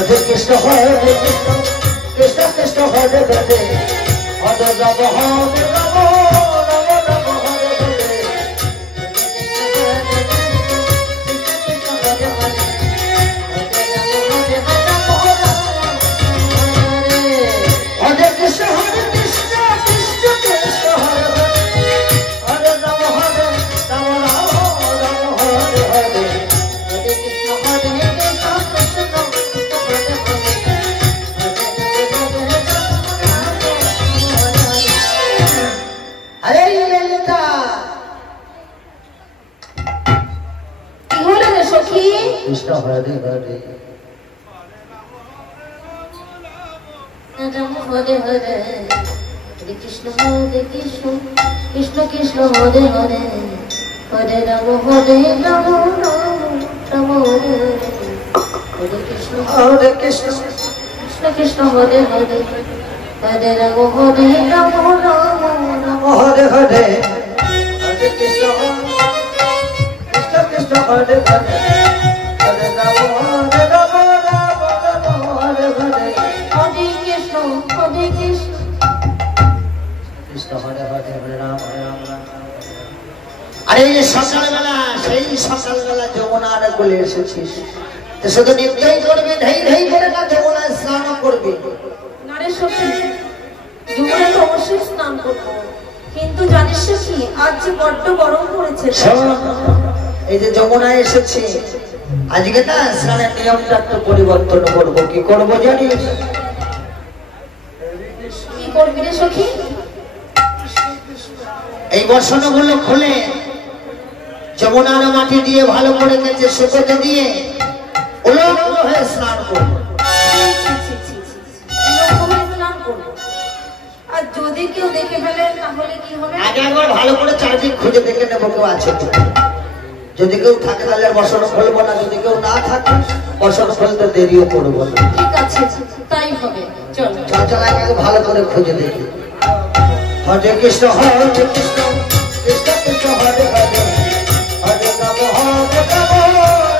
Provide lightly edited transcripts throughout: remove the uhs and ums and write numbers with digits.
Hare Krishna, Krishna Krishna, Hare Hare, Hare Rama, Hare Rama, Rama Rama, Hare Hare. Hare Krishna, Krishna Krishna, Hare Hare, Hare Rama, Hare Rama, Rama Rama, Hare Hare. Krishna Hare Hare, Hare Hare, Hare Krishna, Krishna Krishna, Hare Hare, Hare Rama, Hare Rama, Rama Hare Hare, Hare Krishna, Krishna Krishna, Hare Hare, Hare Rama, Hare Rama, Rama Hare Hare, Hare Krishna, Krishna Krishna, Hare Hare, Hare Rama, Hare Rama, Rama Hare Hare, Hare Krishna, Hare Krishna, Krishna Hare Hare, Hare Rama, Hare Rama. আরে সকালবেলা সেই সকালবেলা যমুনার কোলে এসেছিস, তো শুধু নিত্যই করবে, ঢেই ঢেই করে না যমুনায় স্নান করবে। নারে সখী, যমুনায় তো অবশ্যই স্নান করবো, কিন্তু জানিস কি আজ যে বড্ড গরম পড়েছে। এই যে যমুনায় এসেছি, আজকে না স্নানের নিয়মটা একটু পরিবর্তন করবো। কি করবো জানিস? কি করবি রে সখী? এই বসনগুলো খুলে যমুনার মাটি দিয়ে ভালো করে কেটে শুকোতে দিয়ে উলঙ্গ হয়ে স্নান করবো। স্নান করবো, আর যদি কেউ দেখে ফেলে তাহলে কি হবে? আগে একবার ভালো করে চারদিক খুঁজে দেখে নেবো কেউ আছে কিনা। যদি কেউ থাকে তাহলে বসন খুলবো না, যদি কেউ না থাকে বসন খুলতে দেরিও করবো না। ঠিক আছে, তাই হবে। চল চল আগে ভালো করে খুঁজে দেখি। Hare Krishna, Hare Krishna, Krishna Krishna, Hare Hare, Hare Rama, Hare Rama,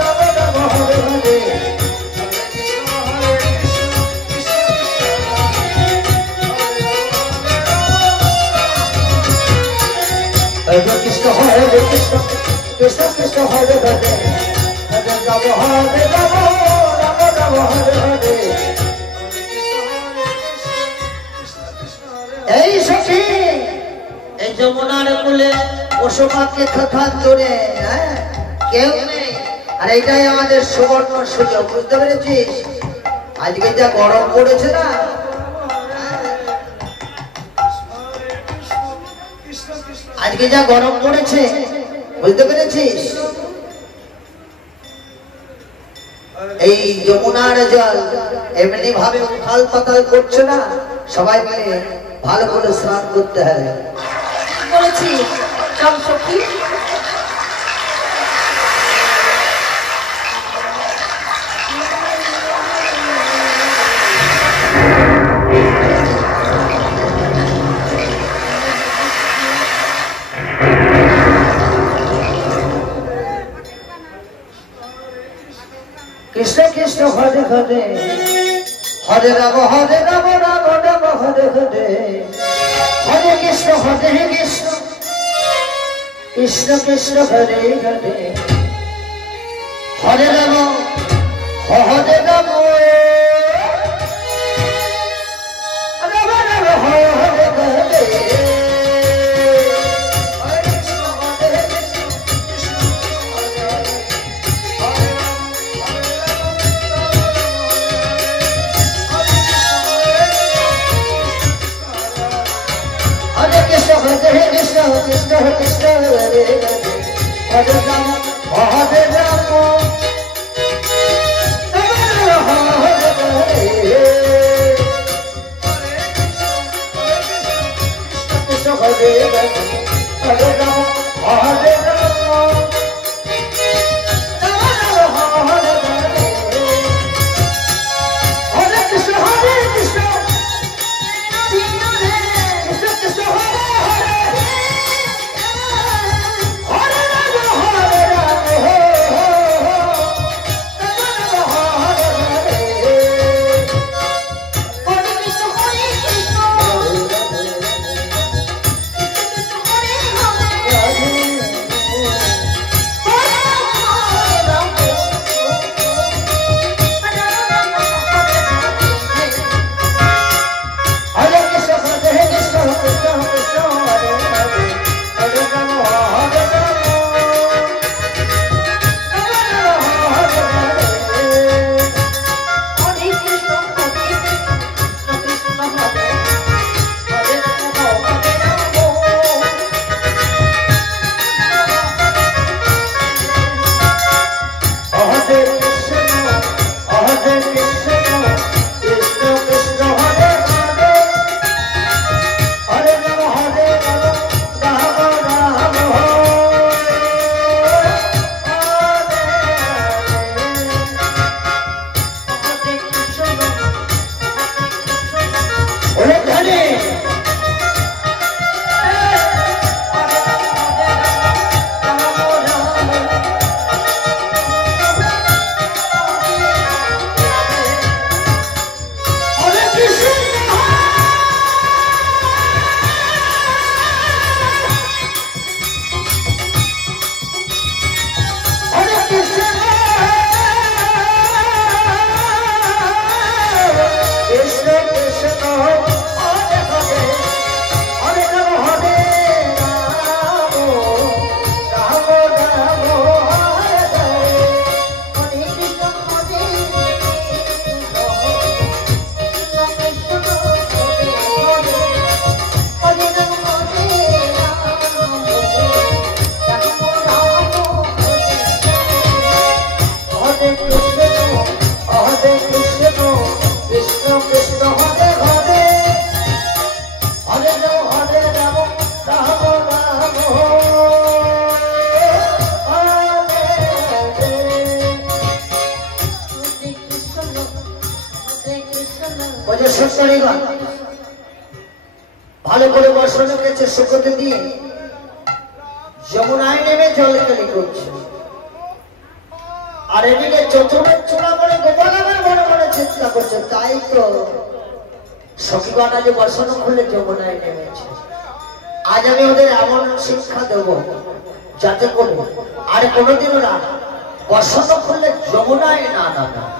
Rama Rama, Hare Hare. Hare Krishna, Hare Krishna, Krishna Krishna, Hare Hare, Hare Rama, Hare Rama, Rama Rama, Hare Hare. এই সখী, এই যমুনার কোলে পশুপাখি খাখান ধরে কেউ নেই, আর এইটাই আমাদের সুবর্ণ সুযোগ। বুঝতে পেরেছিস? আজকে যা গরম পড়েছে না, আজকে যা গরম পড়েছে, বুঝতে পেরেছিস? এই যমুনার জল এমনি ভাবে উথাল পাতাল করছে না, সবাই মিলে ভালো করে স্নান করতে হবে। বলেছিস চল সখী। Krishna Krishna, Hare Hare, Hare Rama, Hare Rama, Rama Rama, Hare Hare, Hare Krishna, Hare Krishna, Krishna Krishna, Hare Hare, Hare Rama, Hare Rama, Rama Rama, Hare Hare. Hare Krishna, Krishna Krishna, Hare Hare, Hare Rama, Hare Rama, Rama Rama, Hare Hare. Krishna Hare Hare, Hare Rama, Hare Rama, Rama Rama, Hare Hare. ভালো করে বর্ষণ করেছে শুকোতে দিয়ে যমুনায় নেমে জল খেলি করছে আর এদিকে চতুর্থ চূড়া করে গোপালগণ মনে মনে চিন্তা করছে তাই তো সখীগণ আজ বর্ষণ খুলে যমুনায় নেমেছে আজ আমি ওদের এমন শিক্ষা দেব যাতে করে আর কোনোদিনও না বর্ষণ খুললে যমুনায় না নামে